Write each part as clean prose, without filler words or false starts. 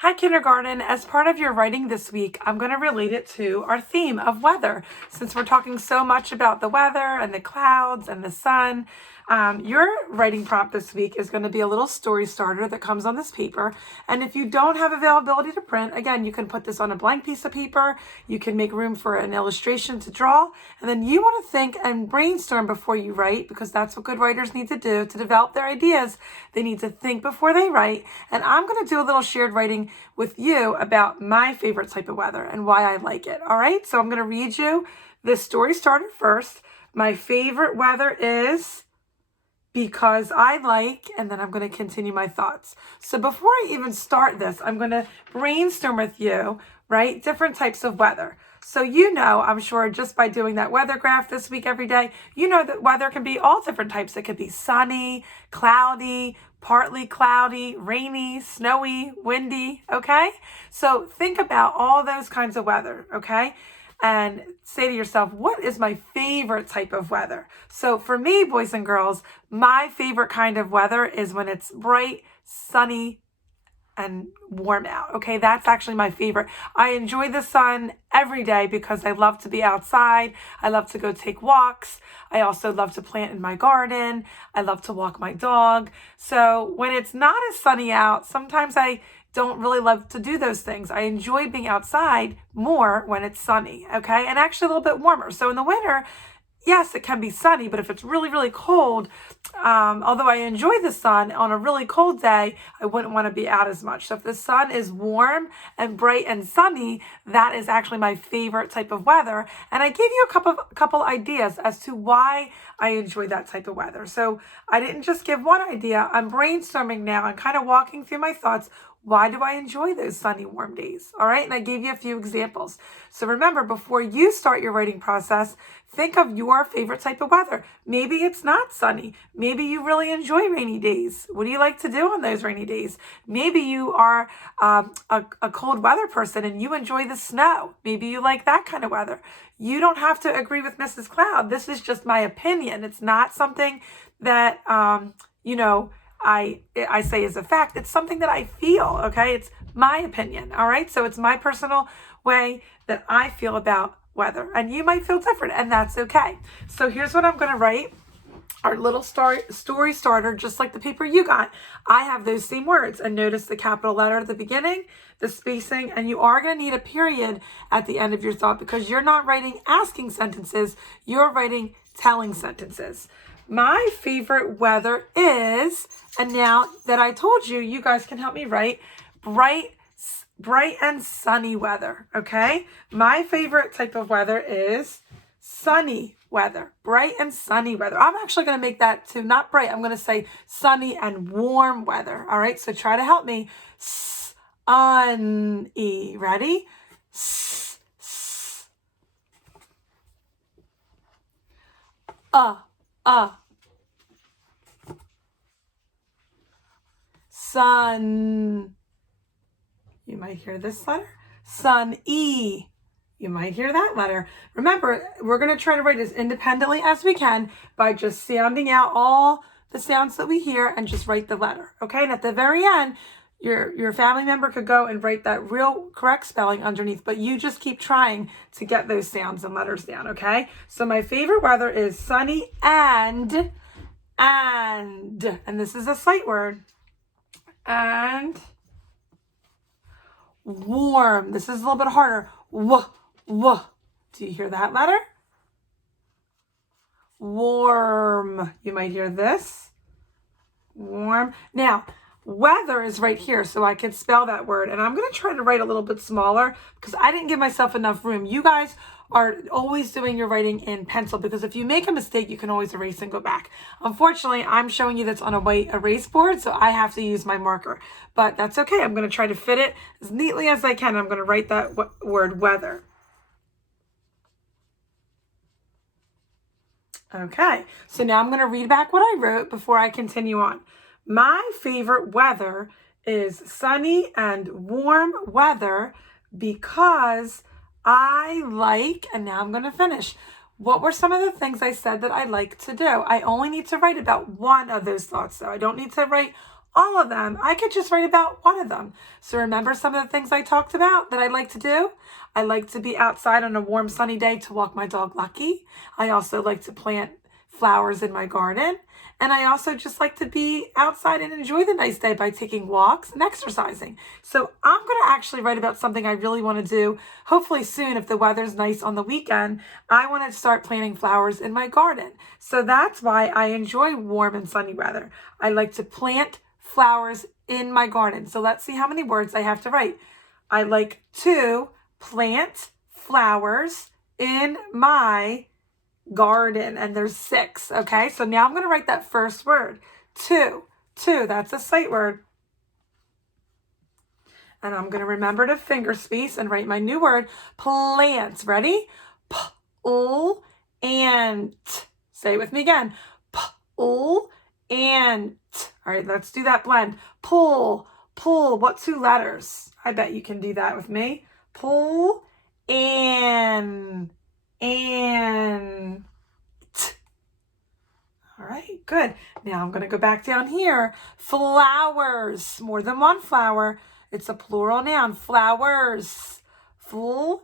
Hi, kindergarten. As part of your writing this week, I'm going to relate it to our theme of weather. Since we're talking so much about the weather and the clouds and the sun, your writing prompt this week is going to be a little story starter that comes on this paper. And if you don't have availability to print, again, you can put this on a blank piece of paper. You can make room for an illustration to draw. And then you want to think and brainstorm before you write, because that's what good writers need to do to develop their ideas. They need to think before they write. And I'm going to do a little shared writing with you about my favorite type of weather and why I like it. All right, so I'm going to read you this story starter first. My favorite weather is because I like, and then I'm going to continue my thoughts. So before I even start this, I'm going to brainstorm with you, right? Different types of weather. So I'm sure just by doing that weather graph this week every day, you know that weather can be all different types. It could be sunny, cloudy, partly cloudy, rainy, snowy, windy, okay? So think about all those kinds of weather, okay? And say to yourself, what is my favorite type of weather? So for me, boys and girls, my favorite kind of weather is when it's bright, sunny, and warm out. Okay, that's actually my favorite. I enjoy the sun every day because I love to be outside. I love to go take walks. I also love to plant in my garden. I love to walk my dog. So when it's not as sunny out, sometimes I don't really love to do those things. I enjoy being outside more when it's sunny, okay? And actually a little bit warmer. So in the winter, yes, it can be sunny, but if it's really, really cold, although I enjoy the sun, on a really cold day, I wouldn't want to be out as much. So if the sun is warm and bright and sunny, that is actually my favorite type of weather. And I gave you a couple ideas as to why I enjoy that type of weather. So I didn't just give one idea. I'm brainstorming now and kind of walking through my thoughts. Why do I enjoy those sunny, warm days? All right, and I gave you a few examples. So remember, before you start your writing process, think of your favorite type of weather. Maybe it's not sunny. Maybe you really enjoy rainy days. What do you like to do on those rainy days? Maybe you are a cold weather person and you enjoy the snow. Maybe you like that kind of weather. You don't have to agree with Mrs. Cloud. This is just my opinion. It's not something that, I say as a fact. It's something that I feel, okay? It's my opinion, all right? So it's my personal way that I feel about weather. And you might feel different, and that's okay. So here's what I'm going to write. Our little story starter, just like the paper you got. I have those same words. And notice the capital letter at the beginning, the spacing, and you are going to need a period at the end of your thought because you're not writing asking sentences. You're writing telling sentences. My favorite weather is, and now that I told you, you guys can help me write bright and sunny weather, okay? My favorite type of weather is sunny weather, bright and sunny weather. I'm actually going to make that to not bright. I'm going to say sunny and warm weather, all right? So try to help me. Sunny, ready? Sun. You might hear this letter. Sun-y. You might hear that letter. Remember, we're going to try to write as independently as we can by just sounding out all the sounds that we hear and just write the letter. Okay? And at the very end, your family member could go and write that real correct spelling underneath, but you just keep trying to get those sounds and letters down, okay? So my favorite weather is sunny and this is a sight word, and warm. This is a little bit harder. W. Do you hear that letter? Warm. You might hear this. Warm. Now, weather is right here, so I can spell that word. And I'm going to try to write a little bit smaller because I didn't give myself enough room. You guys are always doing your writing in pencil because if you make a mistake, you can always erase and go back. Unfortunately, I'm showing you that's on a white erase board, so I have to use my marker. But that's okay. I'm going to try to fit it as neatly as I can. I'm going to write that word weather. Okay, so now I'm going to read back what I wrote before I continue on. My favorite weather is sunny and warm weather because I like, and now I'm going to finish. What were some of the things I said that I like to do? I only need to write about one of those thoughts, though. I don't need to write all of them, I could just write about one of them. So remember some of the things I talked about that I like to do? I like to be outside on a warm sunny day to walk my dog Lucky. I also like to plant flowers in my garden. And I also just like to be outside and enjoy the nice day by taking walks and exercising. So I'm going to actually write about something I really want to do, hopefully soon if the weather's nice on the weekend. I want to start planting flowers in my garden. So that's why I enjoy warm and sunny weather. I like to plant flowers in my garden. So let's see how many words I have to write. I like to plant flowers in my garden, and there's 6. Okay, so now I'm going to write that first word. Two, that's a sight word. And I'm going to remember to finger space and write my new word, plant. Ready? P-L-A-N-T. Say it with me again. P-L-A-N-T. All right, let's do that blend. Pull. What 2 letters? I bet you can do that with me. Pull and all right, good. Now I'm going to go back down here. Flowers, more than one flower. It's a plural noun. Flowers. Flowers.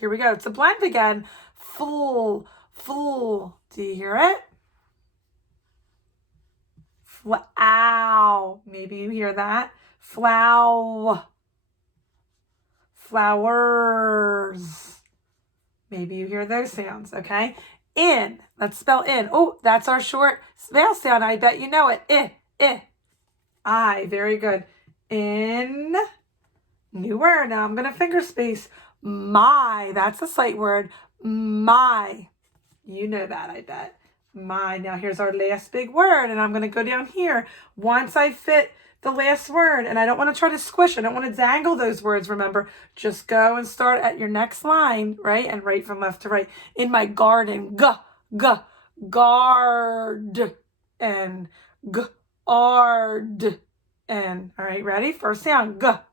Here we go. It's a blend again. Full. Do you hear it? Flow. Maybe you hear that. Flow. Flowers. Maybe you hear those sounds, okay? In. Let's spell in. Oh, that's our short vowel sound. I bet you know it. I. Very good. In. New word. Now I'm going to finger space. My. That's a sight word. My. You know that, I bet. My. Now here's our last big word, and I'm going to go down here. Once I fit the last word, and I don't want to try to squish. I don't want to dangle those words, remember. Just go and start at your next line, right? And write from left to right. In my garden, guard, and gard, and, all right, ready? First sound, gar,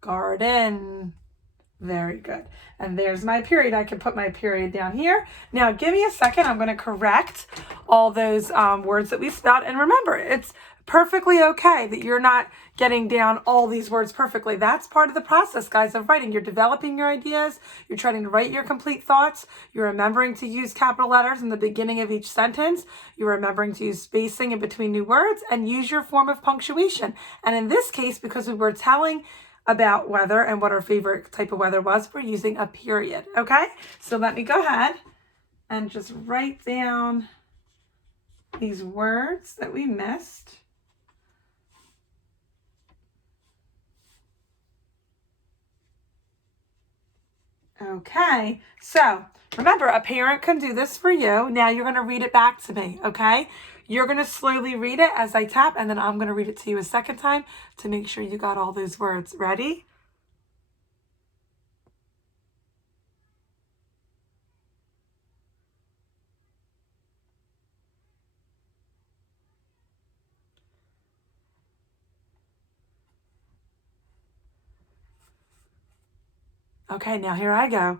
garden. Very good. And there's my period. I can put my period down here. Now, give me a second. I'm going to correct all those words that we spelled. And remember, it's perfectly okay that you're not getting down all these words perfectly. That's part of the process, guys, of writing. You're developing your ideas. You're trying to write your complete thoughts. You're remembering to use capital letters in the beginning of each sentence. You're remembering to use spacing in between new words and use your form of punctuation. And in this case, because we were telling about weather and what our favorite type of weather was, we're using a period, okay? So let me go ahead and just write down these words that we missed. Okay, so remember, a parent can do this for you. Now you're going to read it back to me, okay? You're going to slowly read it as I tap, and then I'm going to read it to you a second time to make sure you got all those words. Ready? Okay, now here I go.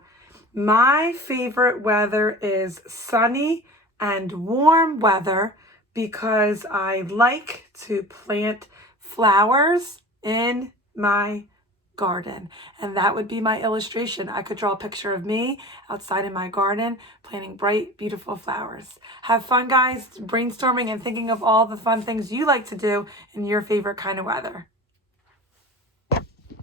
My favorite weather is sunny and warm weather because I like to plant flowers in my garden. And that would be my illustration. I could draw a picture of me outside in my garden planting bright, beautiful flowers. Have fun, guys, brainstorming and thinking of all the fun things you like to do in your favorite kind of weather.